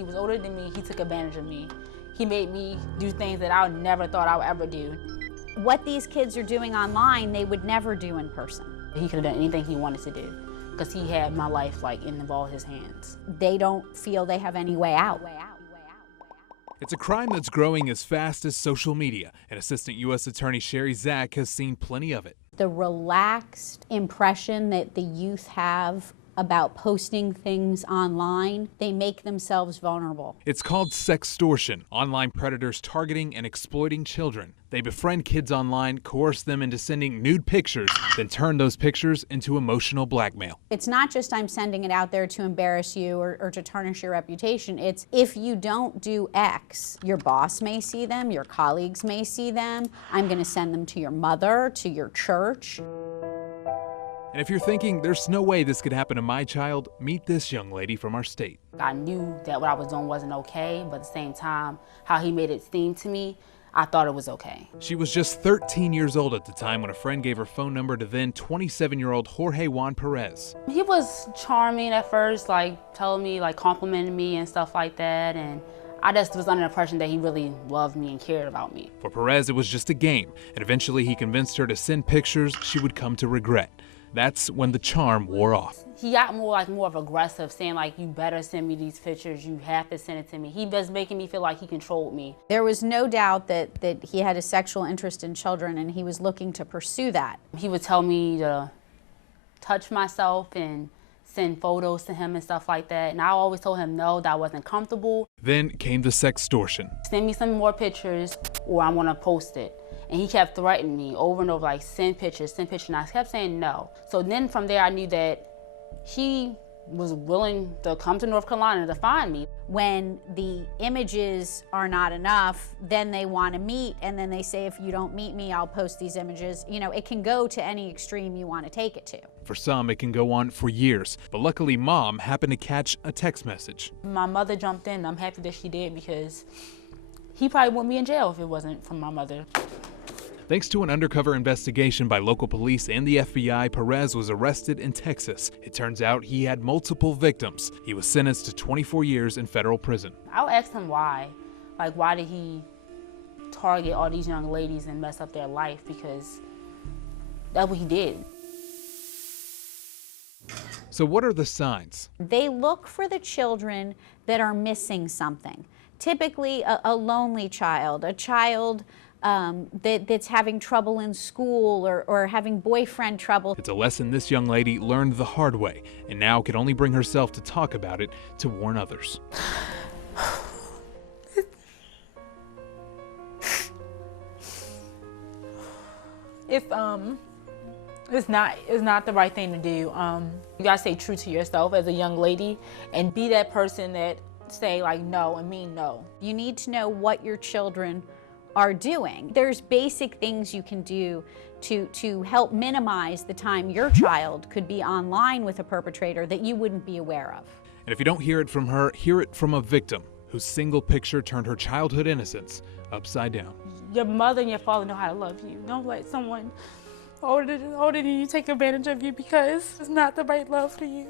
He was older than me. He took advantage of me. He made me do things that I never thought I would ever do. What these kids are doing online, they would never do in person. He could have done anything he wanted to do because he had my life like in all his hands. They don't feel they have any way out. It's a crime that's growing as fast as social media, and Assistant U.S. Attorney Sherry Zach has seen plenty of it. The relaxed impression that the youth have about posting things online, they make themselves vulnerable. It's called sextortion, online predators targeting and exploiting children. They befriend kids online, coerce them into sending nude pictures, then turn those pictures into emotional blackmail. It's not just I'm sending it out there to embarrass you or to tarnish your reputation. It's if you don't do X, your boss may see them, your colleagues may see them. I'm going to send them to your mother, to your church. And if you're thinking, there's no way this could happen to my child, meet this young lady from our state. I knew that what I was doing wasn't okay, but at the same time, how he made it seem to me, I thought it was okay. She was just 13 years old at the time when a friend gave her phone number to then 27-year-old Jorge Juan Perez. He was charming at first, like telling me, like complimenting me and stuff like that, and I just was under the impression that he really loved me and cared about me. For Perez, it was just a game, and eventually he convinced her to send pictures she would come to regret. That's when the charm wore off. He got more of aggressive, saying like, you better send me these pictures, you have to send it to me. He was making me feel like he controlled me. There was no doubt that he had a sexual interest in children and he was looking to pursue that. He would tell me to touch myself and send photos to him and stuff like that. And I always told him no, that I wasn't comfortable. Then came the sextortion. Send me some more pictures or I'm gonna post it. And he kept threatening me over and over, like, send pictures, and I kept saying no. So then from there, I knew that he was willing to come to North Carolina to find me. When the images are not enough, then they want to meet, and then they say, if you don't meet me, I'll post these images. You know, it can go to any extreme you want to take it to. For some, it can go on for years. But luckily, Mom happened to catch a text message. My mother jumped in. I'm happy that she did because he probably wouldn't be in jail if it wasn't for my mother. Thanks to an undercover investigation by local police and the FBI, Perez was arrested in Texas. It turns out he had multiple victims. He was sentenced to 24 years in federal prison. I'll ask him why. Like, why did he target all these young ladies and mess up their life? Because that's what he did. So what are the signs? They look for the children that are missing something. Typically a lonely child, a child that's having trouble in school or having boyfriend trouble. It's a lesson this young lady learned the hard way and now can only bring herself to talk about it to warn others. It's not the right thing to do. You gotta stay true to yourself as a young lady and be that person that say like no and mean no. You need to know what your children are doing. There's basic things you can do to help minimize the time your child could be online with a perpetrator that you wouldn't be aware of. And if you don't hear it from her, hear it from a victim whose single picture turned her childhood innocence upside down. Your mother and your father know how to love you. Don't let someone older than you take advantage of you because it's not the right love for you.